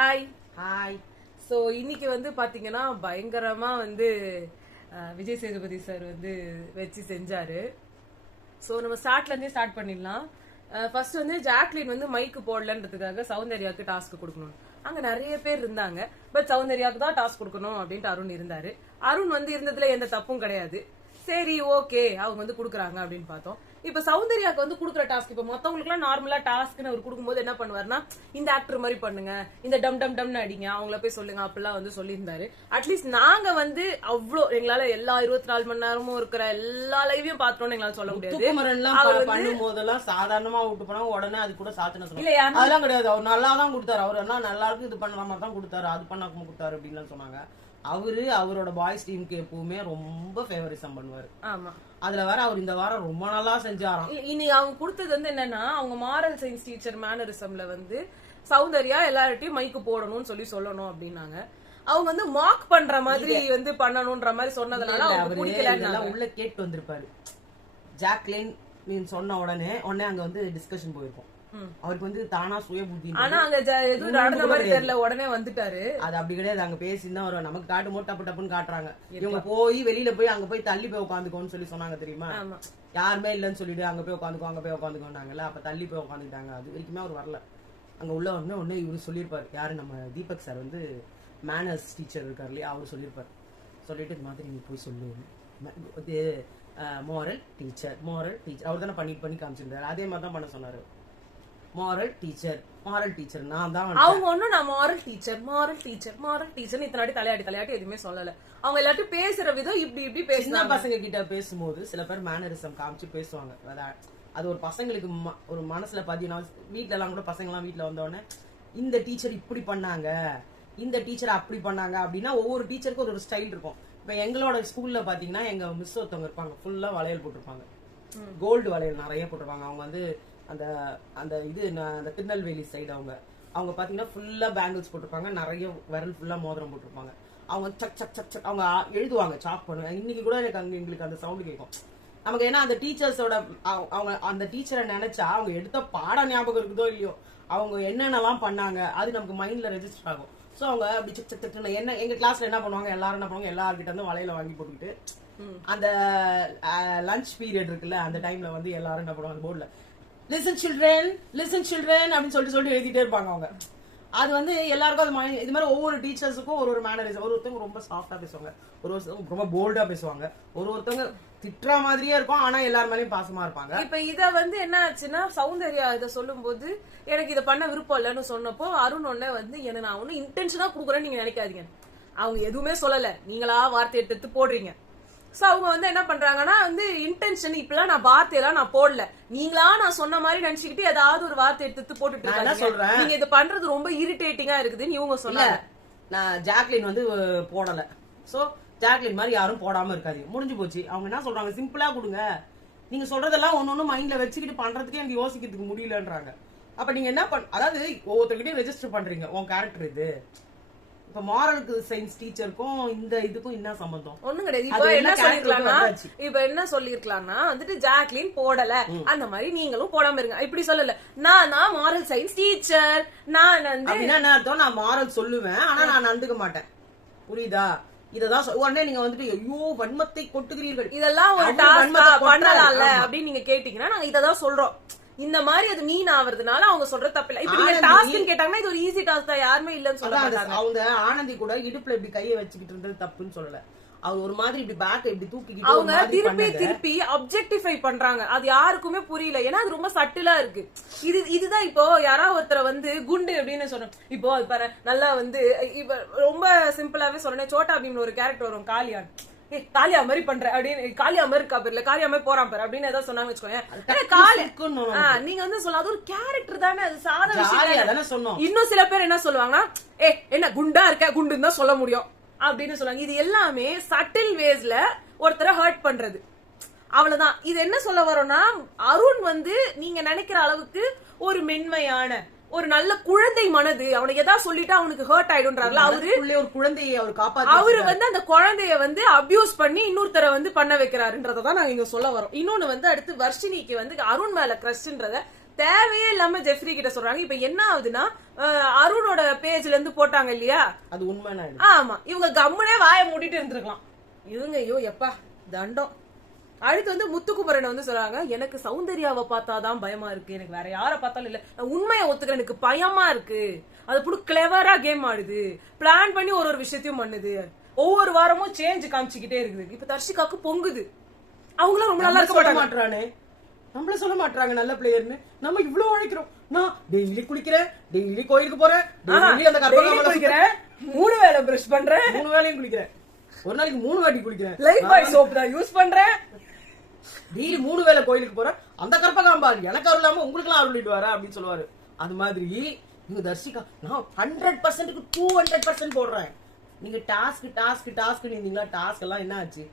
Hi hi. So இன்னைக்கு வந்து பாத்தீங்கன்னா பயங்கரமா வந்து விஜய் சேதுபதி சார் வந்து வச்சு செஞ்சாரு. ஸோ நம்ம ஸ்டார்ட்ல இருந்தே ஸ்டார்ட் பண்ணிடலாம். ஃபர்ஸ்ட் வந்து ஜாக்லின் வந்து மைக்கு போடலன்றதுக்காக சௌந்தர்யாவுக்கு டாஸ்க் கொடுக்கணும். அங்க நிறைய பேர் இருந்தாங்க. பட் சௌந்தர்யாவுக்கு தான் டாஸ்க் கொடுக்கணும் அப்படின்ட்டு அருண் இருந்தாரு. அருண் வந்து இருந்ததுல எந்த தப்பும் கிடையாது. சரி ஓகே அவங்க வந்து குடுக்குறாங்க அப்படின்னு பார்த்தோம். இப்ப சௌந்தர்யாக்கு வந்து குடுக்குற டாஸ்க் இப்ப மத்தவங்களுக்கு எல்லாம் நார்மலா டாஸ்க்னு அவர் கொடுக்கும்போது என்ன பண்ணுவாருன்னா, இந்த ஆக்டர் மாதிரி பண்ணுங்க, இந்த டம் டம் டம்னு அடிங்க, அவங்கள போய் சொல்லுங்க அப்படிலாம் வந்து சொல்லியிருந்தாரு. அட்லீஸ்ட் நாங்க வந்து அவ்வளோ எங்களால எல்லா 24 மணி நேரமும் இருக்கிற எல்லா லைவையும் பார்த்தோம்னு எங்களால சொல்ல முடியாது. பண்ணும் போதெல்லாம் சாதாரணமா விட்டு போனா உடனே அது கூட சாத்தின சொல்லுங்க அதெல்லாம் கிடையாது. அவர் நல்லா தான் கொடுத்தாரு. அவர் எல்லாம் நல்லா இருக்கு இது பண்ற மாதிரி தான் கொடுத்தாரு, அது பண்ணாம கொடுத்தாரு அப்படின்னு சொன்னாங்க. அவரோட பாய்ஸ் டீமுக்கு எப்பவுமே ரொம்ப ஃபேவரிசம் பண்ணுவாரு. ஆமா, அதுல வேற அவர் இந்த வாரம் ரொம்ப நல்லா செஞ்சாராம். இனி அவங்க கொடுத்தது வந்து என்னன்னா, அவங்க மாரல் சயின்ஸ் டீச்சர் மேனரிசம்ல வந்து சௌந்தர்யா எல்லார்ட்டையும் மைக்கு போடணும்னு சொல்லணும் அப்படின்னாங்க. அவங்க வந்து மார்க் பண்ற மாதிரி வந்து பண்ணணும்ன்ற மாதிரி சொன்னதுனால அவங்க பிடிக்கல. உள்ள கேட்டு வந்திருப்பாரு. ஜாக்லின் நீ சொன்ன உடனே அங்க வந்து டிஸ்கஷன் போயிருக்கோம். அவருக்கு வந்து தானா சுய புத்தி. ஆனா அங்க எதுவும் நடந்த மாதிரி தெரியல, உடனே வந்துட்டாரு. அது அப்படி கிடையாது. அங்க பேசிதான் வரும். நமக்கு காட்டும் போது டப்பு டப்புன்னு காட்டுறாங்க. இவங்க போய் வெளியில போய் அங்க போய் தள்ளி போய் உட்காந்துக்கோன்னு சொல்லி சொன்னாங்க தெரியுமா? யாருமே இல்லன்னு சொல்லிட்டு அங்க போய் உட்காந்துக்கோனாங்கல்ல. அப்ப தள்ளி போய் உட்காந்துக்கிட்டாங்க. அது வரைக்குமே அவர் வரல. அங்க உள்ள ஒண்ணு இவரு சொல்லியிருப்பாரு. யாரு நம்ம தீபக் சார் வந்து மேனர்ஸ் டீச்சர் இருக்காரு இல்லையா, அவரு சொல்லியிருப்பாரு. சொல்லிட்டு இந்த மாதிரி நீங்க போய் சொல்லு, மாரல் டீச்சர் அவர் தானே பண்ணி காமிச்சிருந்தாரு. அதே மாதிரி தான் பண்ண சொன்னாரு. மாரல் டீச்சர் நான் தான். அவங்க ஒண்ணும் நான் மாரல் டீச்சர் இத்தனாடி தலையாட்டி எதுவுமே சொல்லல. அவங்க எல்லாத்தையும் பேசுற விதம் இப்படி பேசினா பசங்க கிட்ட பேசும்போது சில பேர் மேனரிசம் காமிச்சு பேசுவாங்க. அது ஒரு பசங்களுக்கு ஒரு மனசுல பாத்தீங்கன்னா, வீட்டுல எல்லாம் கூட பசங்க எல்லாம் வீட்டுல வந்தோடனே இந்த டீச்சர் இப்படி பண்ணாங்க, இந்த டீச்சர் அப்படி பண்ணாங்க அப்படின்னா ஒவ்வொரு டீச்சருக்கும் ஒரு ஸ்டைல் இருக்கும். இப்ப எங்களோட ஸ்கூல்ல பாத்தீங்கன்னா எங்க மிஸ் ஒருத்தவங்க இருப்பாங்க, ஃபுல்லா வளையல் போட்டிருப்பாங்க, கோல்டு வளையல் நிறைய போட்டிருப்பாங்க. அவங்க வந்து அந்த திருநெல்வேலி சைடு அவங்க பாத்தீங்கன்னா ஃபுல்லா பேங்கிள்ஸ் போட்டிருப்பாங்க, நிறைய விரல் ஃபுல்லா மோதிரம் போட்டிருப்பாங்க. அவங்க சக் சக் சக் சக் அவங்க எழுதுவாங்க, சாக் பண்ணுவாங்க. இன்னைக்கு கூட எங்களுக்கு அந்த சவுண்ட் கேட்கும் நமக்கு. ஏன்னா அந்த டீச்சர்ஸோட அவங்க அந்த டீச்சரை நினைச்சா அவங்க எடுத்த பாடம் ஞாபகம் இருக்குதோ இல்லையோ, அவங்க என்னென்னலாம் பண்ணாங்க அது நமக்கு மைண்ட்ல ரெஜிஸ்டர் ஆகும். சோ அவங்க அப்படி சக் சக் சக் என்ன எங்க கிளாஸ்ல என்ன பண்ணுவாங்க, எல்லார்கிட்ட இருந்து வளையல வாங்கி போட்டுக்கிட்டு அந்த லஞ்ச் பீரியட் இருக்குல்ல, அந்த டைம்ல வந்து எல்லாரும் என்ன பண்ணுவாங்க, போர்ட்ல லிசன் சில்ட்ரன் அப்படின்னு சொல்லிட்டு எழுதிட்டே இருப்பாங்க அவங்க. அது வந்து எல்லாருக்கும் அது இது மாதிரி ஒவ்வொரு டீச்சர்ஸுக்கும் ஒரு மேனரிசம். ஒருத்தவங்க ரொம்ப சாஃப்டா பேசுவாங்க, ஒருத்தவங்க ரொம்ப போல்டா பேசுவாங்க, ஒருத்தவங்க திட்டுற மாதிரியே இருக்கும் ஆனா எல்லார் மேலயும் பாசமா இருப்பாங்க. இப்ப இத வந்து என்ன ஆச்சுன்னா, சௌந்தர்யா இத சொல்லும் போது எனக்கு இத பண்ண விருப்பம் இல்லன்னு சொன்னப்போ அருண் ஒண்ணே வந்து என்ன நான் ஒண்ணு இன்டென்ஷனா குடுக்குறேன்னு நீங்க நினைக்காதீங்க, அவங்க எதுவுமே சொல்லல, நீங்களா வார்த்தை எடுத்து போடுறீங்க. சோ அவங்க வந்து என்ன பண்றாங்கன்னா வந்து இன்டென்ஷன் இப்பெல்லாம் நான் வார்த்தையெல்லாம் நான் போடல, நீங்களா நான் சொன்ன மாதிரி நினைச்சுக்கிட்டு ஏதாவது ஒரு வார்த்தை எடுத்து போட்டுட்டு இருக்காங்க. நீங்க இது பண்றது ரொம்ப இரிட்டேட்டிங்கா இருக்குதுன்னு இவங்க சொன்னாங்க. நான் ஜாக்லின் வந்து போடல. சோ ஜாக்லின் மாதிரி யாரும் போடாம இருக்காது, முடிஞ்சு போச்சு. அவங்க என்ன சொல்றாங்க, சிம்பிளா கொடுங்க, நீங்க சொல்றதெல்லாம் ஒன்னொன்னு மைண்ட்ல வச்சுக்கிட்டு பண்றதுக்கே எனக்கு யோசிக்கிறதுக்கு முடியலன்றாங்க. அப்ப நீங்க என்ன அதாவது ஒவ்வொருத்தர்கிட்டயும் ரெஜிஸ்டர் பண்றீங்க உன் கேரக்டர் இது. இப்ப மாரலுக்கு சயின்ஸ் டீச்சருக்கும் இந்த இதுக்கும் என்ன சம்பந்தம்? ஒண்ணும் கிடையாது. இப்ப என்ன சொல்லிருக்கலாம்னா வந்துட்டு ஜாக்லின் போடல, அந்த மாதிரி நீங்களும் போடாம இருங்க இப்படி சொல்லல. நான் மாரல் சயின்ஸ் டீச்சர், நான் வந்து நான் மாரல் சொல்லுவேன் ஆனா நான் நந்துக்க மாட்டேன், புரியுதா? இததான் உடனே நீங்க வந்துட்டு ஐயோ வன்மத்தை கொட்டுகிறீர்கள், இதெல்லாம் ஒரு டாஸ்கா பண்ணலாம்ல அப்படின்னு நீங்க கேட்டீங்கன்னா நாங்க இததான் சொல்றோம். இந்த மாதிரி அது மீன் ஆவறதுனால அவங்க சொல்ற தப்பு இல்ல. இப்ப நீங்க டாஸ்க்னு கேட்டாங்கன்னா இது ஒரு ஈஸி டாஸ்க் தான், யாருமே இல்லன்னு சொல்றாங்க. அவங்க ஆனந்தி கூட இடுப்புல இப்படி கையை வச்சுக்கிட்டு இருந்தது தப்புன்னு சொல்லல. அவங்க ஒரு மாதிரி இப்படி பேக் இப்படி தூக்கிக்கிட்டு அவங்க திருப்பி அப்ஜெக்டிஃபை பண்றாங்க. அது யாருக்குமே புரியல, ஏன்னா அது ரொம்ப சட்டிலா இருக்கு. இதுதான் இப்போ யாராவது ஒருத்தரை வந்து குண்டு அப்படின்னு சொல்றோம். இப்போ அது பாரு நல்லா வந்து இப்ப ரொம்ப சிம்பிளாவே சொல்றேன், சோட்டா பீம்னு ஒரு கேரக்டர் வரும், காளியான், காளியா மாதிரி பண்ற அப்படின்னு, காளியா மாதிரி இருக்கா பேர்ல காளியா மாதிரி போறான் பேர் அப்படின்னு ஏதாவது சொன்னாங்க வச்சுக்கோங்க. நீங்க வந்து சொல்லலாம் அது ஒரு கேரக்டர் தானே, அது சாதாரண. இன்னும் சில பேர் என்ன சொல்லுவாங்கன்னா, என்ன குண்டா இருக்க, குண்டுன்னு தான் சொல்ல முடியும் அப்படின்னு சொல்லுவாங்க. இது எல்லாமே சட்டில் வேஸ்ல ஒருத்தரை ஹர்ட் பண்றது, அவ்வளவுதான். இது என்ன சொல்ல வரோம்னா, அருண் வந்து நீங்க நினைக்கிற அளவுக்கு ஒரு மென்மையான ஒரு நல்ல குழந்தை மனது, அவனுக்கு ஏதாவது சொல்லிட்டு அவனுக்கு ஹர்ட் ஆயிடும்ன்றாருல, ஒரு குழந்தையை அவர் காப்பாத்து, அவரு வந்து அந்த குழந்தைய வந்து அபியூஸ் பண்ணி இன்னொருத்தரை வந்து பண்ண வைக்கிறாருன்றதான் நாங்க இங்க சொல்ல வரோம். இன்னொன்னு வந்து அடுத்து வர்ஷினிக்கு வந்து அருண் மேல கிரஷ்ன்றத தேவையே இல்லாம ஜெஃப்ரி கிட்ட சொல்றாங்க. இப்ப என்ன ஆகுதுன்னா அருணோட பேஜ்ல இருந்து போட்டாங்க இல்லையா, அது உண்மை. ஆமா, இவங்க கம்முனே வாயை மூடிட்டு இருந்திருக்கலாம். இவங்க ஐயோ எப்பா தண்டம். அடுத்து வந்து முத்துக்குமரன் வந்து சொல்றாங்க, எனக்கு சௌந்தர்யாவை பார்த்தாதான் பயமா இருக்கு, எனக்கு வேற யார பார்த்தாலும் இல்ல, உண்மையை ஒத்துக்கிறேன், எனக்கு பயமா இருக்கு. அது புடு கிளவரா கேம் ஆடுது, பிளான் பண்ணி ஒரு விஷயத்தையும் பண்ணுது, ஒவ்வொரு வாரமும் சேஞ்ச் காமிச்சுக்கிட்டே இருக்குது. இப்ப தர்ஷிகாக்கு பொங்குது, அவங்களும் ரொம்ப நல்லா இருக்க மாட்டானே, நம்மள சொல்ல மாட்டாங்க நல்ல பிளேயர்னு. நம்ம இவ்வளவு உழைக்கிறோம், நான் டெய்லி குளிக்கிறேன், டெய்லி கோயிலுக்கு போறேன், டெய்லி அந்த கர்ப்பகிரகம் குளிக்கிறேன், 3 வேளை பிரஷ் பண்றேன், 3 வேளையும் குளிக்கிறேன், ஒரு நாளைக்கு 3 வாட்டி குளிக்கிறேன், லைஃப் பாய் சோப் தான் யூஸ் பண்றேன், டெய்லி 3 வேளை கோயிலுக்கு போறேன், அந்த கர்ப்பகாம்பாள் எனக்கு அருள் இல்லாம உங்களுக்கு எல்லாம் அருளிட்டு வர அப்படின்னு சொல்லுவாரு. அது மாதிரி இவங்க தர்ஷிகா நான் 100%க்கு 200% போடுறேன். நீங்க டாஸ்க் டாஸ்க் டாஸ்க் இருந்தீங்களா, டாஸ்க் எல்லாம் என்ன ஆச்சு,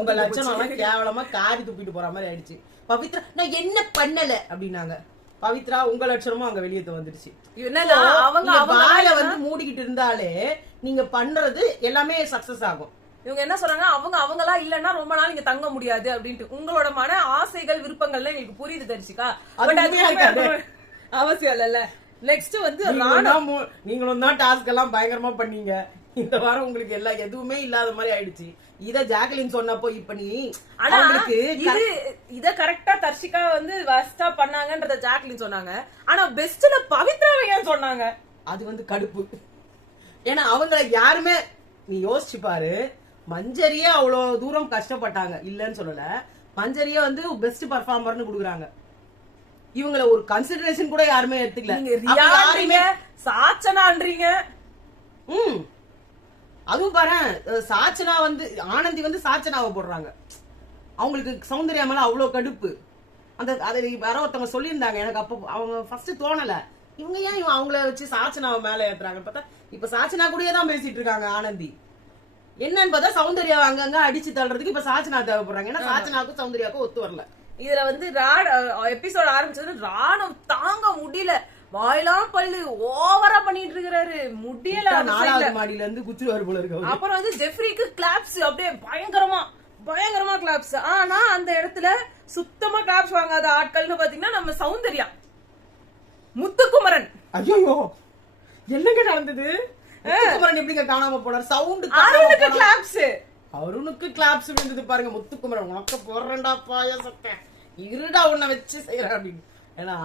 உங்க லட்சணம் எல்லாம் கேவலமா காரி துப்பிட்டு போற மாதிரி ஆயிடுச்சு. பவித்ரா நான் என்ன பண்ணல அப்படின்னாங்க. பவித்ரா உங்க லட்சணமும் அங்க வெளியே வந்துருச்சு. அவங்க வாயில வந்து மூடிக்கிட்டு இருந்தாலே நீங்க பண்றது எல்லாமே சக்சஸ் ஆகும். இவங்க என்ன சொல்றாங்க, அவங்களா இல்லன்னா ரொம்ப நாள் இங்க தங்க முடியாது அப்படின்ட்டு. உங்களோட மன ஆசைகள் விருப்பங்கள்லாம் எங்களுக்கு புரியுது தரிசிக்கா, அவசியம் இல்ல. நெக்ஸ்ட் வந்து நீங்களும் தான் டாஸ்க் எல்லாம் பயங்கரமா பண்ணீங்க. இந்த வாரம் உங்களுக்கு எல்லாம் எதுவுமே இல்லாத மாதிரி ஆயிடுச்சு. இத ஜாக்லின் சொன்னப்போ இப்ப நீ இத கரெக்டா தர்ஷிகா வந்து வஸ்டா பண்ணாங்கன்றத ஜாக்லின் சொன்னாங்க. ஆனா பெஸ்ட்ல பவித்ராவை ஏன் சொன்னாங்க? அது வந்து கடுப்பு. ஏன்னா அவங்களை யாருமே நீ யோசிச்சு பாரு, மஞ்சரியே அவ்வளவு தூரம் கஷ்டப்பட்டாங்க, இல்லன்னு சொல்லல. மஞ்சரியே வந்து பெஸ்ட் பர்ஃபார்மர்னு குடுக்குறாங்க. இவங்கள ஒரு கன்சிடரேஷன் கூட யாருமே எடுத்துக்கல. சாச்சனான்றீங்க. அதுவும் பாரு, சாச்சனா வந்து ஆனந்தி வந்து சாச்சனாவை போடுறாங்க. அவங்களுக்கு சௌந்தர்யா மேல அவ்வளவு கடுப்பு. அந்த அதை வேற ஒருத்தவங்க சொல்லியிருந்தாங்க, எனக்கு அப்ப அவங்க ஃபர்ஸ்ட் தோணல, இவங்க ஏன் அவங்கள வச்சு சாச்சனாவை மேல ஏத்துறாங்க. பார்த்தா இப்ப சாச்சனா கூடயே தான் பேசிட்டு இருக்காங்க ஆனந்தி. என்னன்னு பார்த்தா சௌந்தர்யா அங்கங்க அடிச்சு தள்ளுறதுக்கு இப்ப சாச்சனா தேவைப்படுறாங்க. ஏன்னா சாச்சனாவுக்கும் சௌந்தர்யாவுக்கும் ஒத்து வரல. இதுல வந்து எபிசோட் ஆரம்பிச்சது ராணவ் தாங்க முடியல, வாயிலாம் பல்லு ஓவரா பண்ணிட்டு இருக்காரு, முடியல. 4வது மாடியில இருந்து குத்துருவாரு போல இருக்கு. அப்புறம் வந்து ஜெஃப்ரிக்கு கிளாப்ஸ் அப்படியே பயங்கரமா கிளாப்ஸ். ஆனா அந்த இடத்துல சுத்தமா கிளாப்ஸ் வாங்காத ஆட்கள்னு பாத்தீங்கன்னா நம்ம சௌந்தர்யா, முத்துக்குமரன். ஐயோ என்னங்க நடந்தது? முத்துக்குமரன் எப்படிங்க காணாம போனார்? சவுண்ட் அருணுக்கு கிளாப்ஸ் விழுந்தது பாருங்க. முத்துக்குமரன் உனக்கு போடுறேன்டா பாயசத்தை, இருடா உன்னை வச்சு செய்யற அப்படின்னு. ஏன்னா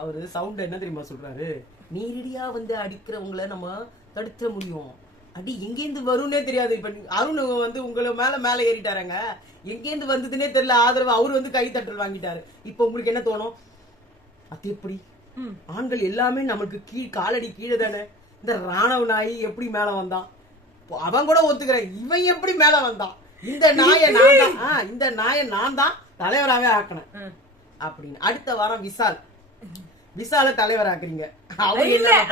அவரு சவுண்ட் என்ன தெரியுமா சொல்றாரு, நேரடியா வந்து அடிக்கிறவங்கள நம்ம தடுக்க முடியும், அடி எங்கேருந்து வரும்னே தெரியாது. இப்ப அருண் வந்து உங்களை மேல ஏறிட்டாருங்க, எங்கேருந்து வந்ததுன்னே தெரியல ஆதரவு. அவரு வந்து கை தட்டல் வாங்கிட்டாரு. இப்ப உங்களுக்கு என்ன தோணும், அது எப்படி ஆண்கள் எல்லாமே நமக்கு காலடி கீழே தானே. இந்த ராணவ நாய் எப்படி மேல வந்தான், அவன் கூட ஒத்துக்கிறேன், இவன் எப்படி மேல வந்தான், இந்த நாயை நான் தான் தலைவராகவே ஆக்கினேன் அப்படின்னு. அடுத்த வாரம் விசால தலைவர் ஆக்குறீங்க.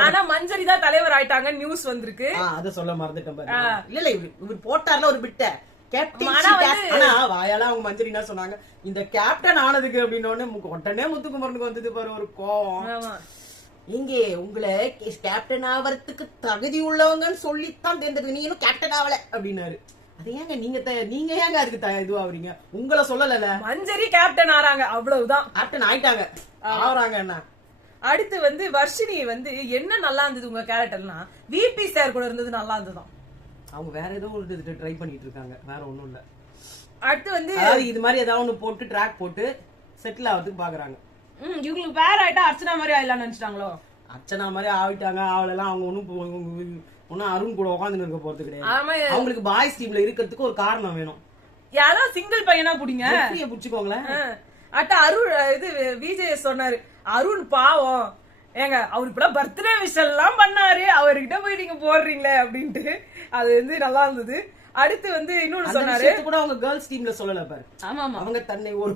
ஆனா மஞ்சரி தான் தலைவர் ஆயிட்டாங்க நியூஸ் வந்திருக்கு. அத சொல்ல மறந்துட்டேன். இல்ல இவர் போட்டார்ல ஒரு பிட்ட வாயால அவங்க மஞ்சரி என்ன சொன்னாங்க, இந்த கேப்டன் ஆனதுக்கு அப்படின்னு உடனே முத்துக்குமரனுக்கு வந்தது பாரு ஒரு கோவம். இங்கே உங்களை கேப்டன் ஆவறதுக்கு தகுதி உள்ளவங்கன்னு சொல்லித்தான் தேர்ந்தெடுக்க, நீங்க இன்னும் கேப்டன் ஆவல அப்படின்னாரு. அது ஏங்க நீங்க ஏங்க அதுக்கு இதுவாகிறீங்க? உங்களை சொல்லல, மஞ்சரி கேப்டன் ஆறாங்க, அவ்வளவுதான். கேப்டன் ஆயிட்டாங்க, ஆவறாங்க. என்ன அடுத்து வந்து வர்ஷினி வந்து என்ன நல்லா இருந்தது உங்க கேரக்டர்னா, விபி சார் கூட இருந்தது நல்லா இருந்ததுதான். அவங்க வேற ஏதோ ஒரு ட்ரை பண்ணிட்டு இருக்காங்க, வேற ஒண்ணும் இல்ல. அடுத்து வந்து இது மாதிரி ஏதாவது ஒண்ணு போட்டு ட்ராக் போட்டு செட்டில் ஆகிறதுக்கு பாக்குறாங்க. இவங்களுக்கு வேற ஆயிட்டா அர்ச்சனா மாதிரி ஆயிடலாம் நினைச்சிட்டாங்களோ? அர்ச்சனா மாதிரி ஆயிட்டாங்க, அவளெல்லாம் அவங்க ஒன்னும் அருண் கூட உட்காந்து இருக்க போறது கிடையாது. அவங்களுக்கு பாய்ஸ் டீம்ல இருக்கிறதுக்கு ஒரு காரணம் வேணும். யாரோ சிங்கிள் பையனா புடிங்க, புடிச்சுக்கோங்களேன். அட்ட அருண் இது விஜய் சொன்னாரு, அருண் பாவம் ஏங்க அவரு இப்ப பர்த்டே விஷ் எல்லாம் பண்ணாரு, அவர்கிட்ட போய் நீங்க போடுறீங்களே அப்படின்ட்டு. அது வந்து நல்லா இருந்தது. அடுத்து வந்து இன்னொன்னு சொன்னாரு கூட, அவங்க கேர்ள்ஸ் டீம்ல சொல்லல பாரு. ஆமா அவங்க தன்னை ஒரு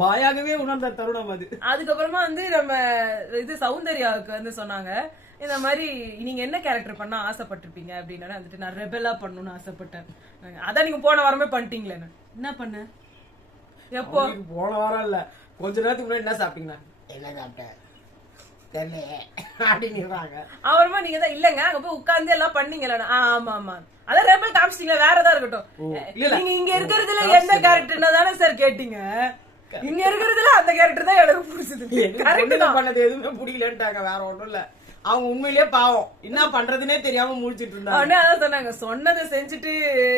பாயாகவே உணர்ந்த தருணம் அது. அதுக்கப்புறமா வந்து நம்ம இது சௌந்தர்யாவுக்கு வந்து சொன்னாங்க, இந்த மாதிரி நீங்க என்ன கேரக்டர் பண்ண ஆசைப்பட்டிருப்பீங்க அப்படின்னா வந்துட்டு நான் ரெபெல்லா பண்ணணும்னு ஆசைப்பட்டேன். அதான் நீங்க போன வாரமே பண்ணிட்டீங்களே. என்ன பண்ண? எப்போ? போன வாரம் இல்ல, கொஞ்ச நேரத்துக்கு முன்னாடி என்ன சாப்பிட்டீங்கன்னா என்ன சாப்பிட்டேன் அப்படின்னு. அப்புறமா நீங்க தான் இல்லங்க அங்க போய் உட்கார்ந்து எல்லாம் பண்ணீங்களா? ஆமா ஆமா, அதான் ரெபல் காமிச்சிட்டீங்களா, வேற ஏதாவது இருக்கட்டும். நீங்க இங்க இருக்கிறதுல எந்த கேரக்டர்னா தானே சார் கேட்டீங்க. இங்க இருக்கிறதுல அந்த கேரக்டர் தான் எனக்கு பிடிச்சது. கரெக்ட் தான். பண்ணது எதுவுமே புரியலன்ட்டாங்க, வேற ஒண்ணும் இல்ல. அவங்க உண்மையிலேயே பாவம், என்ன பண்றதுன்னே தெரியாம முழிச்சிட்டு இருந்தாங்க. அதான் சொன்னாங்க, சொன்னதை செஞ்சுட்டு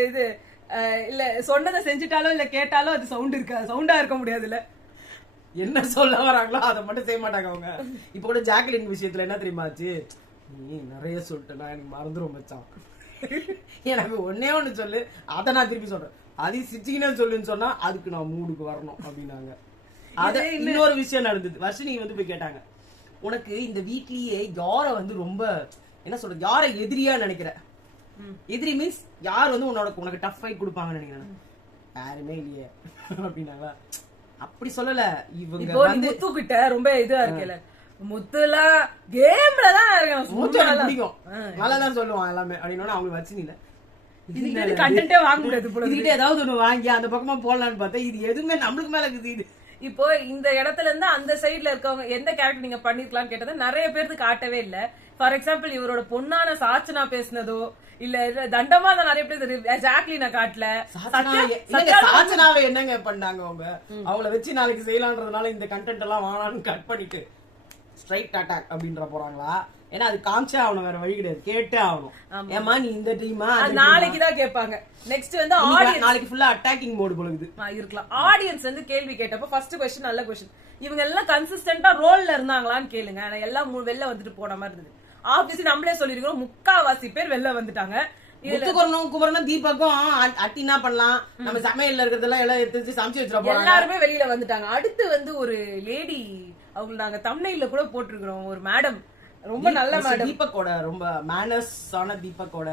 இது இல்ல சொன்னதை செஞ்சுட்டாலும் இல்ல கேட்டாலும் அது சவுண்ட் இருக்காது, சவுண்டா இருக்க முடியாதுல்ல. என்ன சொல்ல வராங்களோ அதை மட்டும் செய்ய மாட்டாங்க அவங்க. இப்ப கூட ஜாக்லின் விஷயத்துல என்ன தெரியுமாச்சு, நீ நிறைய சொல்லிட்டேன்னா எனக்கு மறந்துடும் மச்சான், எனக்கு ஒன்னே ஒண்ணு சொல்லு, அதை நான் திருப்பி சொல்றேன், அது சிச்சிங்கன்னு சொல்லுன்னு சொன்னா அதுக்கு நான் மூடுக்கு வரணும் அப்படின்னாங்க. அது இன்னொரு விஷயம் நடந்தது. வர்ஷினி வந்து போய் கேட்டாங்க, உனக்கு இந்த வீட்லயே யார வந்து ரொம்ப என்ன சொல்றது, யார எதிரியா நினைக்கிற? எதிரி மீன்ஸ் யார் வந்து உனக்கு டஃப் ஃபைட் கொடுப்பாங்கன்னு நினைக்கிறேன். யாருமே இல்லையே அப்படின்னாங்களா. அப்படி சொல்லல, இவங்க வந்து முத்துக்கிட்ட ரொம்ப இதா இருக்கல, முத்துலாம் கேம்ல தான் பிடிக்கும், நல்லாதான் சொல்லுவான் எல்லாமே அப்படின்னு. அவங்க வச்சு இல்ல கண்டென்ட்டே வாங்க முடியாது போல, இதுகிட்ட ஏதாவது ஒண்ணு வாங்கி அந்த பக்கமா போடலான்னு பார்த்தா இது எதுவுமே நம்மளுக்கு மேல இருக்குது. இது இப்போ இந்த இடத்துல இருந்து அந்த சைடுல இருக்கவங்க எந்த கேரக்டர் நீங்க பண்ணிருக்கலாம் கேட்டது நிறைய பேருக்கு காட்டவே இல்ல. ஃபார் எக்ஸாம்பிள் இவரோட பொண்ணான சாச்சனா பேசினதோ இல்ல தண்டமா தான் நிறைய பேர் ஜாக்லின காட்டல. சாச்சனாவை என்னங்க பண்ணாங்க அவங்க, அவங்கள வச்சு நாளைக்கு செய்யலான்றதுனால இந்த கண்டென்ட் எல்லாம் வாங்கலாம்னு கட் பண்ணிட்டு ஸ்ட்ரைட் அட்டாக் அப்படின்ற போறாங்களா? ஏன்னா அது காமிச்சே ஆகணும், வேற வழி கிடையாது, கேட்டே ஆகணும். ஏமா நீ இந்த டீமா நாளைக்கு தான் கேட்பாங்க. நெக்ஸ்ட் வந்து ஆடியன்ஸ் நாளைக்கு ஃபுல்லா அட்டாக்கிங் மோட் போலுது இருக்கலாம். ஆடியன்ஸ் வந்து கேள்வி கேட்டப்ப ஃபர்ஸ்ட் क्वेश्चन நல்ல क्वेश्चन, இவங்க எல்லாம் கன்சிஸ்டன்டா ரோல்ல இருந்தாங்களான்னு கேளுங்க. ஆனா எல்லாம் வெளில வந்துட்டு போன மாதிரி இருந்தது. ஆப்வியஸ்லி நம்மளே சொல்லிருக்கோம், முக்காவாசி பேர் வெளில வந்துட்டாங்க. குமரனும் தீபக்கும் அட்டி என்ன பண்ணலாம், நம்ம சமையல்ல இருக்கிறதெல்லாம் எல்லாம் எடுத்து சமைச்சு வச்சிருப்போம், எல்லாருமே வெளியில வந்துட்டாங்க. அடுத்து வந்து ஒரு லேடி, அவங்க நாங்க தம்ப்நெயில்ல கூட போட்டிருக்கிறோம், ஒரு மேடம், ரொம்ப நல்ல மேடம், தீபக்கோட ரொம்ப மேனர்ஸ் ஆன தீபக்கோட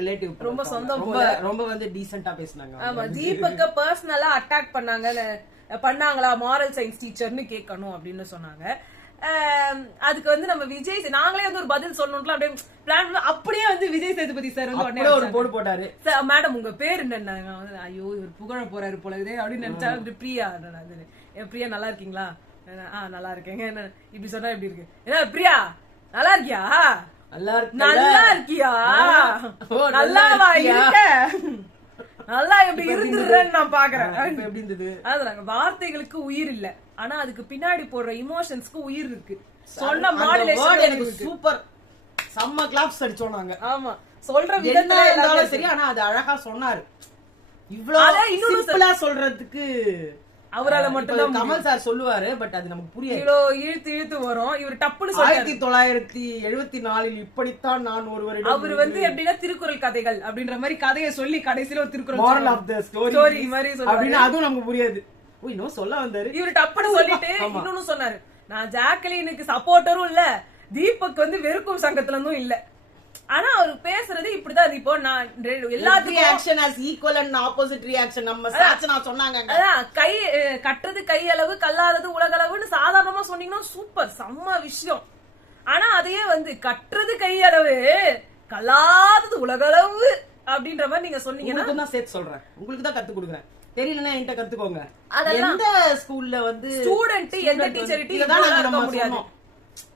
ரிலேட்டிவ், ரொம்ப சொந்தம், ரொம்ப வந்து டீசென்ட்டா பேசினாங்க. ஆமா, தீபக்க பர்சனலா அட்டாக் பண்ணாங்களா மாரல் சயின்ஸ் டீச்சர்னு கேட்கணும் அப்படின்னு சொன்னாங்க. அதுக்கு வந்து நம்ம விஜய், நாங்களே வந்து ஒரு பதில் சொல்லணும்ல அப்படியே பிளான், அப்படியே வந்து விஜய் சேதுபதி சார் வந்து உடனே ஒரு போடு போட்டாரு, மேடம் உங்க பேர் என்ன? ஐயோ இவர் புகழ போறாரு போல இதே அப்படின்னு நினைச்சா, பிரியா, பிரியா நல்லா இருக்கீங்களா? நல்லா இருக்கேங்க. என்ன இப்படி சொன்னா எப்படி இருக்கு? என்ன பிரியா நல்லா இருக்கியா? நல்லா இருக்கியா? நல்லாவா இருக்க? நல்லா எப்படி இருந்துறேன்னு நான் பாக்குறேன். எப்படி இருந்தது? அதான் வார்த்தைகளுக்கு உயிர் இல்ல, ஆனா அதுக்கு பின்னாடி போடுற இமோஷன்ஸ்க்கு உயிர் இருக்கு. சொன்ன மாடுலேஷன் எனக்கு சூப்பர், செம்ம கிளாப்ஸ் அடிச்சோம். ஆமா, சொல்ற விதத்துல இருந்தாலும் சரி, ஆனா அது அழகா சொன்னாரு. இவ்வளவு சிம்பிளா சொல்றதுக்கு அவரால மட்டும் தான். கமல் சார் சொல்லுவாரு, பட் அது நமக்கு புரியாது. இழுத்து இழுத்து வரும். இவர் டப்புன்னு 1974 இப்படித்தான் நான் ஒரு வருடம். அவர் வந்து எப்படின்னா திருக்குறள் கதைகள் அப்படின்ற மாதிரி கதையை சொல்லி கடைசியில ஒரு திருக்குறள் மாரல் ஆஃப் தி ஸ்டோரி மாதிரி அப்படின்னா அதுவும் நமக்கு புரியாது. இன்னும் சொல்ல வந்தாரு இவர் டப்புன்னு சொல்லிட்டு இன்னொன்னு சொன்னாரு, நான் ஜாக்லினுக்கு சப்போர்ட்டரும் இல்ல, தீபக் வந்து வெறுக்கும் சங்கத்துல இருந்தும் இல்ல. ஆனா அவர் பேசுறது இப்படிதான். இப்போ நான் எல்லாத்துக்கும் reaction as equal and opposite reaction நம்ம சாச்சனா சொன்னாங்க. அதான் கை கட்டுறது கை அளவு கல்லாதது உலகளவுன்னு சாதாரணமா சொன்னீங்கன்னா சூப்பர், செம்ம விஷயம். ஆனா அதையே வந்து கட்டுறது கை அளவு கல்லாதது உலகளவு அப்படின்ற மாதிரி நீங்க சொன்னீங்கன்னா தான் சேர்த்து சொல்றேன், உங்களுக்கு தான் கத்து கொடுக்குறேன், தெரியலன்னா என்கிட்ட கத்துக்கோங்க. எந்த ஸ்கூல்ல வந்து ஸ்டூடெண்ட் எந்த டீச்சர் தான் இருக்க முடியாது.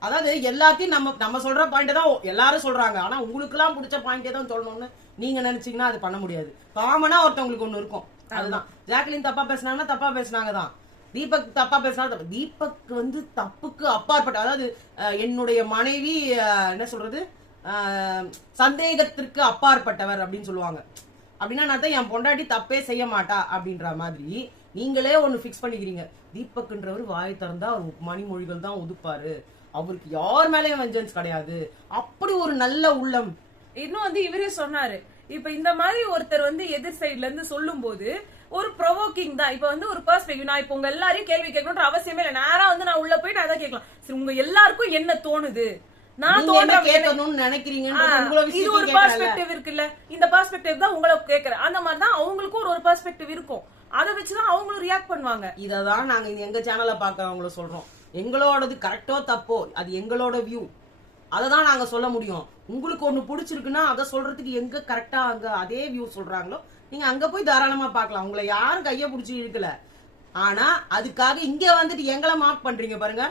அதாவது எல்லாத்தையும் நம்ம சொல்ற பாயிண்ட் தான் எல்லாரும் சொல்றாங்க, ஆனா உங்களுக்கு எல்லாம் பிடிச்ச பாயிண்டே தான் சொல்லணும்னு நீங்க நினைச்சீங்கன்னா அது பண்ண முடியாது. காமனா ஒருத்தவங்களுக்கு ஒண்ணு இருக்கும், அதுதான். ஜாக்லின் தப்பா பேசினாங்கன்னா தப்பா பேசினாங்கதான், தீபக் தப்பா பேசினா தீபக் வந்து தப்புக்கு அப்பாற்பட்ட, அதாவது என்னுடைய மனைவி என்ன சொல்றது சந்தேகத்திற்கு அப்பாற்பட்டவர் அப்படின்னு சொல்லுவாங்க. அப்படின்னா நான் தான் என் பொண்டாட்டி தப்பே செய்ய மாட்டா அப்படின்ற மாதிரி நீங்களே ஒண்ணு பிக்ஸ் பண்ணிக்கிறீங்க. தீபக்ன்றவர் வாய் திறந்தா அவர் மணிமொழிகள் தான் ஒதுப்பாரு, அவருக்கு யார் மேலயும் வெஞ்சன்ஸ் கிடையாது, அப்படி ஒரு நல்ல உள்ளம். இன்னும் வந்து இவரே சொன்னாரு, இப்ப இந்த மாதிரி ஒருத்தர் வந்து எதிர் சைட்ல இருந்து சொல்லும் போது ஒரு ப்ரொவோக்கிங் தான். இப்ப வந்து ஒரு பெர்ஸ்பெக்டிவ், நான் இப்ப உங்க எல்லாரையும் கேள்வி கேட்கணும்ன்ற அவசியமே இல்லை, நேரா வந்து நான் உள்ள போய் நான் அதான் கேட்கலாம். சரி, உங்க எல்லாருக்கும் என்ன தோணுது, நான் நினைக்கிறீங்க, இது ஒரு பெர்ஸ்பெக்டிவ் இருக்குல்ல, இந்த பெர்ஸ்பெக்டிவ் தான் உங்களை கேட்கறேன். அந்த மாதிரிதான் அவங்களுக்கும் ஒரு பெர்ஸ்பெக்டிவ் இருக்கும், அதை வச்சுதான் அவங்களும் ரியாக்ட் பண்ணுவாங்க. இததான் நாங்க எங்க சேனல்ல பாக்குறவங்கள சொல்றோம், எங்களோடது கரெக்டோ தப்போ அது எங்களோட வியூ, அததான் நாங்க சொல்ல முடியும். உங்களுக்கு ஒண்ணு பிடிச்சிருக்குன்னா அதை சொல்றதுக்கு எங்க கரெக்டா அங்க அதே வியூ சொல்றாங்களோ நீங்க அங்க போய் தாராளமா பாக்கலாம், உங்களை யாரும் கைய பிடிச்சி இருக்கல. ஆனா அதுக்காக இங்க வந்துட்டு எங்களை மார்க் பண்றீங்க பாருங்க,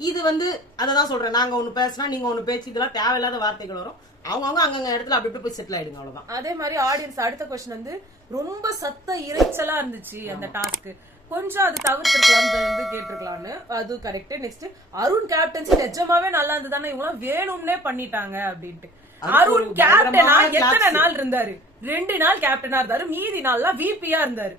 இது வந்து அததான் சொல்றேன். நாங்க ஒண்ணு பேசினா நீங்க ஒண்ணு பேச்சு, இதெல்லாம் தேவையில்லாத வார்த்தைகள் வரும். அவங்க அங்கங்க இடத்துல அப்படி போய் செட்டில் ஆயிடுங்க, அவ்வளவுதான். அதே மாதிரி ஆடியன்ஸ் அடுத்த क्वेश्चन வந்து ரொம்ப சத்த இறைச்சலா இருந்துச்சு அந்த டாஸ்க். கொஞ்சம் அது தவிர்த்திருக்கலாம் வந்து கேட்டிருக்கலாம்னு. அது கரெக்ட். நெக்ஸ்ட் அருண் கேப்டன்சி நிஜமாவே நல்லா இருந்ததுதானே, இவங்க வேணும்னே பண்ணிட்டாங்க அப்படின்ட்டு. அருண் கேப்டனா எத்தனை நாள் இருந்தாரு? 2 நாள் கேப்டனா இருந்தாரு, மீதி நாள்லாம் விபியா இருந்தாரு.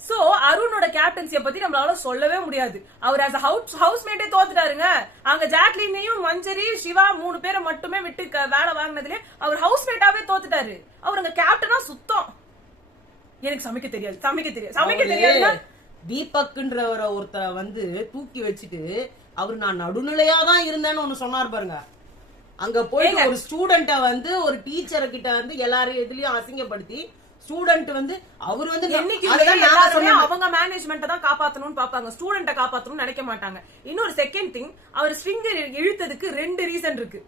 சோ அருணோட கேப்டன்சிய பத்தி நம்மளால சொல்லவே முடியாது. அவர் as a ஹவுஸ்மேட்டே தோத்துட்டாருங்க. அங்க ஜாக்லினையும் மஞ்சரி சிவா 3 பேரை மட்டுமே விட்டு வேலை வாங்கினதுல அவர் ஹவுஸ்மேட்டாவே தோத்துட்டாரு. அவர் அங்க கேப்டனா சுத்தம். எனக்கு சமைக்க தெரியாது. தீபக்ன்றவர ஒருத்தரை வந்து தூக்கி வச்சுட்டு அவரு நான் நடுநிலையா தான் இருந்தேன்னு ஒண்ணு சொன்னார் பாருங்க. அங்க போயிட்டு ஒரு ஸ்டூடெண்ட வந்து ஒரு டீச்சர் கிட்ட வந்து எல்லாரும் எதுலயும் அசிங்கப்படுத்தி ஸ்டூடெண்ட் வந்து அவர் வந்து அவங்க மேனேஜ்மெண்ட் தான் காப்பாத்தணும்னு பாப்பாங்க, ஸ்டூடெண்ட காப்பாத்தணும்னு நினைக்க மாட்டாங்க. இன்னொரு செகண்ட் திங், அவர் ஸ்ட்ரிங் இழுத்ததுக்கு 2 ரீசன் இருக்கு.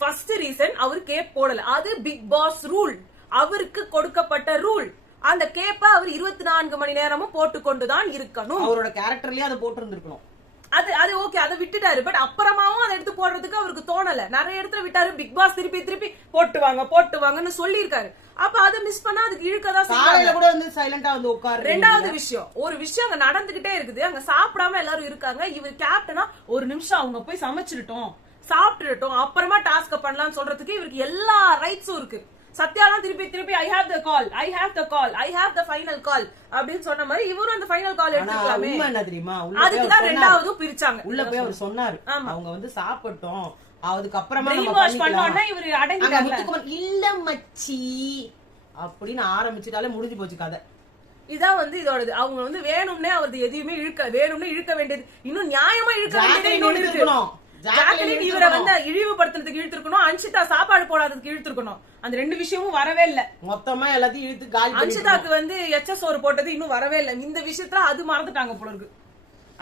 ஃபர்ஸ்ட் ரீசன் அவர் கேப் போடல, அது பிக் பாஸ் ரூல், அவருக்கு கொடுக்கப்பட்ட ரூல். அந்த கேப்ப அவர் 24 மணி நேரமும் போட்டு கொண்டுதான் இருக்கணும். அவரோட கேரக்டர்லயே அதை போட்டு இருந்திருக்கணும். அது ஓகே, அதை விட்டுட்டாரு. பட் அப்புறமாவும் அதை எடுத்து போடுறதுக்கு அவருக்கு தோணல. நிறைய இடத்துல விட்டாரு. பிக் பாஸ் திருப்பி போட்டு வாங்கன்னு சொல்லி இருக்காரு. அப்ப அதை மிஸ் பண்ணா அதுக்கு இழுக்கதான் செய்யறாங்க. கூட வந்து சைலண்டா வந்து உட்காரு. ரெண்டாவது விஷயம், ஒரு விஷயம் அங்க நடந்துகிட்டே இருக்குது, அங்க சாப்பிடாம எல்லாரும் இருக்காங்க. இவர் கேப்டனா ஒரு நிமிஷம் அவங்க போய் சமைச்சிருட்டோம், சாப்பிட்டுட்டோம், அப்புறமா டாஸ்க் பண்ணலாம்னு சொல்றதுக்கு இவருக்கு எல்லா ரைட்ஸும் இருக்கு. சத்யாலாம் திருப்பி ஐ ஹேவ் த ஃபைனல் கால் அப்படின்னு சொன்ன மாதிரி இவரும் அந்த ஃபைனல் கால் எடுத்துக்கலாமே. என்ன தெரியுமா, அதுக்குதான் ரெண்டாவதும் பிரிச்சாங்க. உள்ள போய் அவர் சொன்னாரு அவங்க வந்து சாப்பிட்டோம், அதுக்கு அப்புறமா இவரு அடங்கிட்டாங்க. இல்ல மச்சி அப்படின்னு ஆரம்பிச்சுட்டாலே முடிஞ்சு போச்சு கதை. இதான் வந்து இதோடது. அவங்க வந்து வேணும்னே அவரது எதையுமே இழுக்க வேண்டியது, இன்னும் நியாயமா இழுக்க வேண்டியது. ஜாக்லின் இவரை வந்து இழிவுபடுத்துறதுக்கு இழுத்துருக்கணும், அன்ஷிதா சாப்பாடு போடாததுக்கு இழுத்துருக்கணும். அந்த 2 விஷயமும் வரவே இல்ல. மொத்தமா எல்லாத்தையும் இழுத்து காலி. அன்ஷிதாக்கு வந்து சோறு போட்டது இன்னும் வரவே இல்ல. இந்த விஷயத்துல அது மறந்துட்டாங்க போல இருக்கு.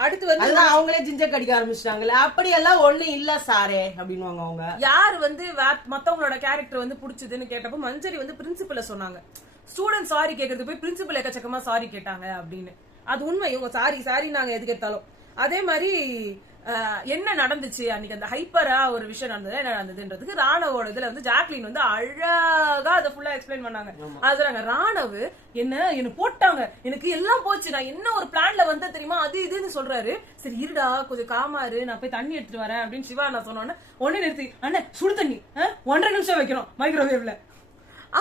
அடுத்து வந்து அவங்களே ஜிஞ்ச கடிக்க ஆரம்பிச்சிட்டாங்கல்ல, அப்படி எல்லாம் ஒண்ணு இல்ல சாரே அப்படின்னு அவங்க. யாரு வந்து மத்தவங்களோட கேரக்டர் வந்து பிடிச்சதுன்னு கேட்டப்போ மஞ்சரி வந்து பிரின்சிபல்ல சொன்னாங்க, ஸ்டூடெண்ட் சாரி கேட்கறது போய் பிரின்சிபல் எக்கச்சக்கமா சாரி கேட்டாங்க அப்படின்னு. அது உண்மை. இவங்க சாரி நாங்க எது கேட்டாலும். அதே மாதிரி என்ன நடந்துச்சு அன்னைக்கு, அந்த ஹைப்பரா ஒரு விஷயம் நடந்தது, என்ன நடந்ததுன்றதுக்கு ராணவோட இதுல வந்து ஜாக்லின் வந்து அழகா அதை ஃபுல்லா எக்ஸ்பிளைன் பண்ணாங்க. அது ராணவ் என்ன போட்டாங்க, எனக்கு எல்லாம் போச்சு, நான் என்ன ஒரு பிளான்ல வந்த தெரியுமா, அது இதுன்னு சொல்றாரு. சரி இருடா கொஞ்சம் காமாரு, நான் போய் தண்ணி எடுத்துட்டு வரேன் அப்படின்னு சிவா நான் சொன்னோன்னே ஒண்ணு நிறுத்தி, அண்ணன் சுடு தண்ணி 1.5 நிமிஷம் வைக்கணும் மைக்ரோவேவ்ல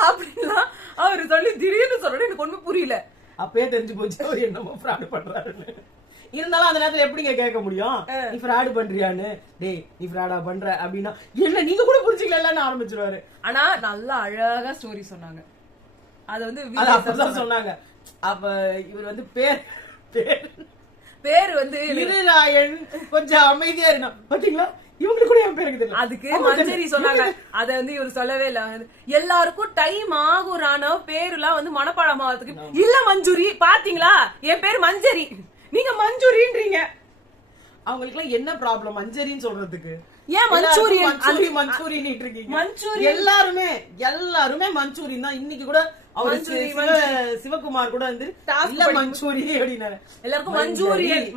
அப்படின்லாம் அவரு சொல்லி திடீர்னு சொல்றேன். எனக்கு ஒண்ணும் புரியல. அப்பயே தெரிஞ்சு போச்சு அவர் என்னமோ ஃப்ராட் பண்றாருன்னு. இருந்தாலும் அந்த நேரத்துல எப்படிங்க கேட்க முடியும், நீ ஃப்ராட் பண்றியான்னு. டேய் நீ ஃப்ராடா பண்ற அப்படின்னா என்ன நீங்க கூட புரிஞ்சுக்கலன்னு ஆரம்பிச்சிருவாரு. ஆனா நல்லா அழகா ஸ்டோரி சொன்னாங்க. அது வந்து சொன்னாங்க. அப்ப இவர் வந்து பேர் வந்து இருராயன் கொஞ்சம் அமைதியா இருந்தான் பாத்தீங்களா, இவங்களுக்கு கூட என் பேருக்கு தெரியல. அதுக்கு மஞ்சரி சொன்னாங்க. அத வந்து இவர் சொல்லவே இல்ல. எல்லாருக்கும் டைம் ஆகும் ராணவ் பேருலாம் வந்து மனப்பாடம் ஆகிறதுக்கு. இல்ல மஞ்சுரி பாத்தீங்களா, என் பேர் மஞ்சரி, நீங்க மஞ்சுரின்றீங்க. அவங்களுக்கு எல்லாம் என்ன ப்ராப்ளம் மஞ்சரின்னு சொல்றதுக்கு? ஏன் மஞ்சூரியன் மஞ்சூரியன் இருக்கீங்க? எல்லாருமே மஞ்சூரியன் தான். இன்னைக்கு கூட சிவகுமார் கூட வந்து மஞ்சூரியன் அப்படின்னாரு. எல்லாருக்கும்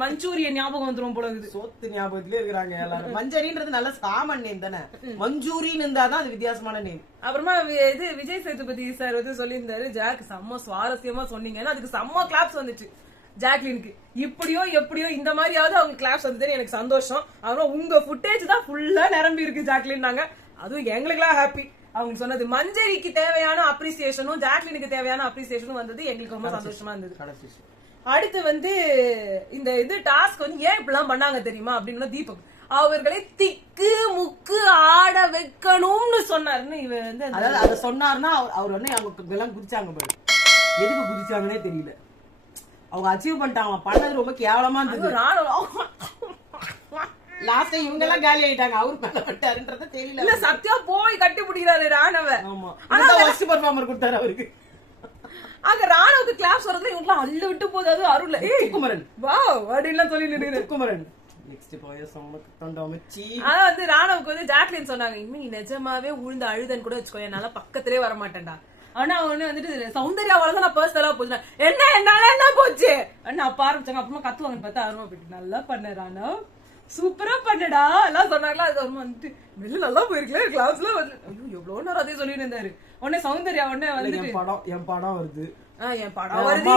மஞ்சூரியன் ஞாபகம் வந்துரும் போல இருக்குது. சோத்து ஞாபகத்திலே இருக்கிறாங்க எல்லாரும். மஞ்சரின்றது நல்ல காமன் நேம் தானே, மஞ்சூரியன் இருந்தாதான் அது வித்தியாசமான நேம். அப்புறமா இது விஜய் சேதுபதி சார் வந்து சொல்லியிருந்தாரு, ஜாக் செம்ம சுவாரஸ்யமா சொன்னீங்கன்னா அதுக்கு செம்ம கிளாப்ஸ் வந்துச்சு ஜாக்லினுக்கு. இப்படியோ எப்படியோ இந்த மாதிரியாவது அவங்க கிளாப்ஸ் வந்ததுன்னு எனக்கு சந்தோஷம். அப்புறம் உங்க ஃபுட்டேஜ் தான் ஃபுல்லா நிரம்பி இருக்கு ஜாக்லின்னாங்க. அதுவும் எங்களுக்குலாம் ஹாப்பி. அவங்க சொன்னது மஞ்சரிக்கு தேவையான அப்ரிசியேஷனும் ஜாக்லினுக்கு தேவையான அப்ரிசியேஷனும் வந்தது எங்களுக்கு ரொம்ப சந்தோஷமா இருந்தது. அடுத்து வந்து இந்த இது டாஸ்க் வந்து ஏன் இப்படிலாம் பண்ணாங்க தெரியுமா அப்படின்னு தீபக் அவர்களை திக்கு முக்கு ஆட வைக்கணும்னு சொன்னாருன்னு இவர் வந்து அதை சொன்னாருன்னா அவர் வந்து அவங்க எல்லாம் குதிச்சாங்க பாரு, எதுக்கு குதிச்சாங்கன்னே தெரியல. அவங்க அச்சீவ் பண்ணிட்டாங்க, பண்ணது ரொம்ப கேவலமா இருந்தது. லாஸ்ட் இவங்க எல்லாம் காலி ஆயிட்டாங்க, அவரு மேல பட்டாருன்றது தெரியல. இல்ல சத்யா போய் கட்டி பிடிக்கிறாரு ராணவ. ஆமா, ஆனா ஃபர்ஸ்ட் பெர்ஃபார்மர் கொடுத்தாரு அவருக்கு. அங்க ராணவுக்கு கிளாஸ் வரதுல இவங்க அள்ள விட்டு போதாது. அருள் குமரன் வாவ் அப்படிலாம் சொல்லி நின்னு குமரன் நெக்ஸ்ட் போய் சம்மக்கு தண்டோமச்சி. ஆனா வந்து ராணவுக்கு வந்து ஜாக்லின் சொன்னாங்க, இன்னும் நீ நிஜமாவே உழுந்து அழுதன்னு கூட வச்சுக்கோ, என்னால பக்கத்திலே வர மாட்டேன்டா. ஆனா அவனு வந்துட்டு சௌந்தர்யாவால தான் நான் பர்சனலா போச்சு, என்னால என்ன போச்சு அண்ணா அப்ப ஆரம்பிச்சாங்க. அப்புறமா கத்துவாங்கன்னு பார்த்தா அருமா போயிட்டு நல்லா பண்ண ராணவ், சூப்பரா பண்ணடா எல்லாம் சொன்னாங்களா. அது அருமா வந்துட்டு வெளில நல்லா போயிருக்கல கிளாஸ்ல வந்து ஐயோ எவ்வளவு நேரம் அதே சொல்லிட்டு இருந்தாரு. உடனே சௌந்தர்யா உடனே வந்துட்டு என் படம் வருது, என் படம் வருது,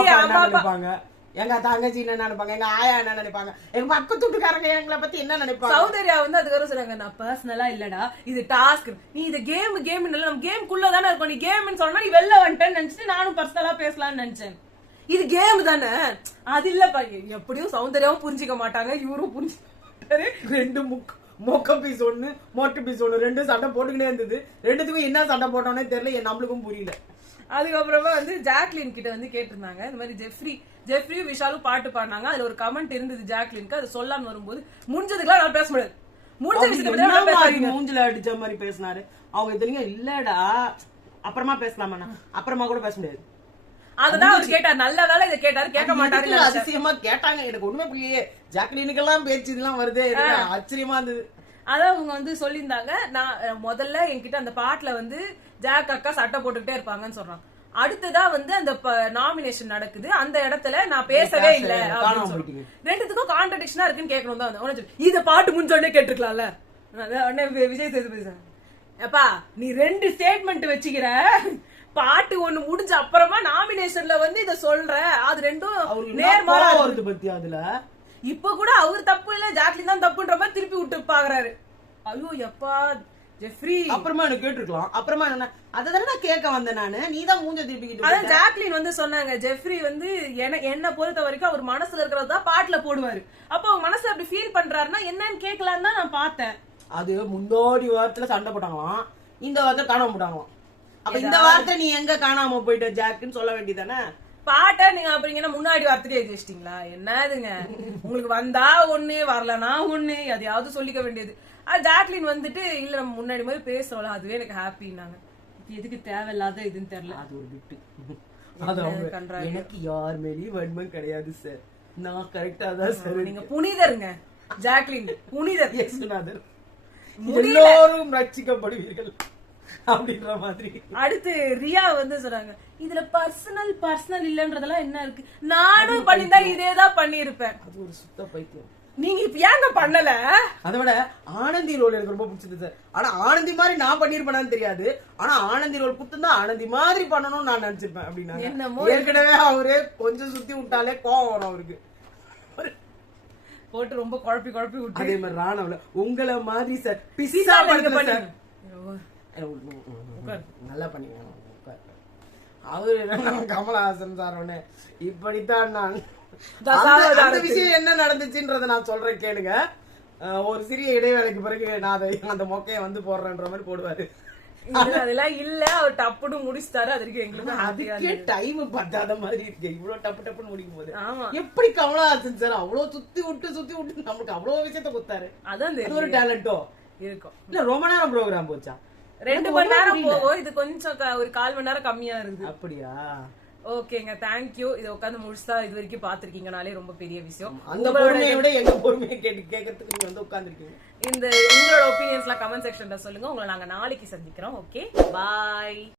எங்க தங்கச்சி என்ன நினைப்பாங்க, எங்க ஆயா என்ன நினைப்பாங்க, எங்க பக்கத்து வீட்டுக்காரங்க எங்களை பத்தி என்ன நினைப்பாங்க. சௌந்தர்யா வந்து அதுக்கப்புறம் சொல்றாங்க, நான் பர்சனலா இல்லடா, இது டாஸ்க், நீ இது கேம் நம்ம கேம்குள்ளதானே இருக்கோம், நீ கேம்னு சொன்னா நீ வெளில வந்துட்டேன்னு நினைச்சிட்டு நானும் பர்சனலா பேசலாம்னு நினைச்சேன். இது கேம் தானே, அது இல்லப்பா. எப்படியும் சௌந்தர்யாவும் புரிஞ்சுக்க மாட்டாங்க, இவரும் புரிஞ்சுக்க மாட்டாரு. ரெண்டு மொக்க பீஸ் ஒண்ணு மொட்டை பீஸ் ஒண்ணு, ரெண்டும் சண்டை போட்டுக்கிட்டே இருந்தது. ரெண்டுத்துக்கும் என்ன சண்டை போட்டோன்னே தெரியல, நம்மளுக்கும் புரியல. அதுக்கப்புறமா வந்து ஜாக்லின் கிட்ட வந்து கேட்டிருந்தாங்க இந்த மாதிரி ஜெஃப்ரி விஷாலும் பாட்டு பாடினாங்க. அதுல ஒரு கமெண்ட் இருந்தது ஜாக்லினுக்கு, அது சொல்லாம வரும்போது முடிஞ்சதுக்கெல்லாம் நான் பேச முடியாது, முடிஞ்ச விஷயத்த மூஞ்சில அடிச்ச மாதிரி பேசினாரு. அவங்க தெரியுங்க, இல்லடா அப்புறமா பேசலாமா, அப்புறமா கூட பேச முடியாது. அதுதான் அவர் கேட்டார். நல்ல வேலை இதை கேட்டாரு, கேட்க மாட்டாரு. அதிசயமா கேட்டாங்க, எனக்கு ஒண்ணுமே புரியலையே. ஜாக்லினுக்கெல்லாம் பேச்சு இதெல்லாம் வருது, ஆச்சரியமா இருந்தது. அதான் அவங்க வந்து சொல்லியிருந்தாங்க, நான் முதல்ல என்கிட்ட அந்த பாட்டுல வந்து ஜாக் அக்கா சட்டை போட்டுக்கிட்டே இருப்பாங்கன்னு சொல்றாங்க. அடுத்ததா வந்து அந்த நாமினேஷன் நடக்குது, அந்த இடத்துல நான் பேசவே இல்ல. ரெண்டுத்துக்கும் கான்ட்ரடிக்ஷனா இருக்குன்னு கேட்கணும் தான். இத பாட்டு முன்சோடனே கேட்டிருக்கலாம்ல. விஜய் சேதுபதி சார், அப்பா நீ 2 ஸ்டேட்மெண்ட் வச்சுக்கிற, பாட்டு ஒண்ணு முடிஞ்ச அப்புறமா நாமினேஷன்ல வந்து இத சொல்ற, அது ரெண்டும் நேர்மாறா வருது பத்தி. அதுல இப்ப கூட அவர் தப்பு இல்ல, ஜாக்லின் தான் தப்புன்ற மாதிரி திருப்பி விட்டு பாக்குறாரு. ஐயோ எப்பா ஜெஃப்ரி, அப்புறமா எனக்கு கேட்டிருக்கலாம். அப்புறமா என்ன, அததானே நான் கேட்க வந்தேன் நானு, நீதான் மூஞ்ச திருப்பிக்கிட்டு. அதான் ஜாக்லின் வந்து சொன்னாங்க, ஜெஃப்ரி வந்து என்ன பொறுத்த வரைக்கும் அவர் மனசுல இருக்கிறதா பாட்டுல போடுவாரு. அப்ப அவங்க மனசுல அப்படி ஃபீல் பண்றாருன்னா என்னன்னு கேட்கலான்னு தான் நான் பார்த்தேன். அது முன்னாடி வாரத்துல சண்டை போட்டாங்களாம், இந்த வாரத்துல காணாம போட்டாங்களாம். அப்ப இந்த வாரத்தை நீ எங்க காணாம போயிட்ட ஜாக்குன்னு சொல்ல வேண்டியதானே. பாட்டா நீங்க அப்படிங்கன்னா முன்னாடி வார்த்தைக்கு எழுதி வச்சிட்டீங்களா? என்னதுங்க உங்களுக்கு வந்தா ஒண்ணு வரலனா ஒண்ணு, எதையாவது சொல்லிக்க வேண்டியது. ஜாக்லின் வந்துட்டு இல்ல நம்ம முன்னாடி மாதிரி பேசுறோம்ல, அதுவே எனக்கு ஹாப்பினாங்க. எதுக்கு தேவையில்லாத இதுன்னு தெரியல, அது ஒரு விட்டு. எனக்கு யார் மேலேயும் வன்மம் கிடையாது சார், நான் கரெக்டா தான் சார். நீங்க புனிதருங்க ஜாக்லின், புனிதர். எல்லோரும் ரட்சிக்கப்படுவீர்கள் அப்படின்ற மாதிரி. அடுத்து ரியா வந்து சொல்றாங்க, இதுல பர்சனல் இல்லன்றதெல்லாம் என்ன இருக்கு, நானும் பண்ணிருந்தா இதேதான் பண்ணிருப்பேன். அது ஒரு சுத்த பைத்தியம். நீங்க இப்ப ஏங்க பண்ணல? அதை விட ஆனந்தி ரோல் எனக்கு ரொம்ப பிடிச்சது சார். ஆனா ஆனந்தி மாதிரி நான் பண்ணிருப்பேன்னு தெரியாது. ஆனா ஆனந்தி ரோல் குத்துந்தா ஆனந்தி மாதிரி பண்ணணும்னு நான் நினைச்சிருப்பேன் அப்படின்னா. ஏற்கனவே அவரு கொஞ்சம் சுத்தி விட்டாலே கோவம் வரும் அவருக்கு, போட்டு ரொம்ப குழப்பி விட்டு. அதே மாதிரி ராணவல உங்களை மாதிரி சார் பிசிசா பண்ணுங்க, நல்லா பண்ணீங்க. அவரு கமலஹாசன் சார் ஒண்ணு இப்படித்தான் நான் அந்த விஷயம் என்ன நடந்துச்சுன்றத நான் சொல்றேன் கேளுங்க. ஒரு சிறிய இடைவேளைக்கு பிறகு நான் அந்த மொக்கைய வந்து போடுறேன்ற மாதிரி போடுவாரு. அதெல்லாம் இல்ல, அவர் டப்புன்னு முடிச்சுட்டாரு. அது வரைக்கும் எங்களுக்கு அதுக்கே டைம் பத்தாத மாதிரி இருக்கு, இவ்வளவு டப்புன்னு முடிக்கும் போது. எப்படி கமலஹாசன் சார் அவ்வளவு சுத்தி விட்டு நமக்கு அவ்வளவு விஷயத்த கொடுத்தாரு. அதான் ஒரு டேலண்டோ இருக்கும். இல்ல ரொம்ப நேரம் ப்ரோக்ராம் போச்சா? 2 மணி நேரம் போகும், இது கொஞ்சம் ஒரு 1/4 மணி நேரம் கம்மியா இருக்கு. அப்படியா? ஓகேங்க, தேங்க்யூ. இதை உட்காந்து முழுசா இது வரைக்கும் பாத்துருக்கீங்கனாலே ரொம்ப பெரிய விஷயம். அந்த பொறுமையை விட எங்க பொறுமையை கேட்கறதுக்கு நீங்க வந்து உட்காந்துருக்கீங்க. உங்களோட ஒப்பீனியன்ஸ்லாம் கமெண்ட் செக்ஷன்ல சொல்லுங்க. உங்களை நாங்க நாளைக்கு சந்திக்கிறோம். ஓகே, பாய்.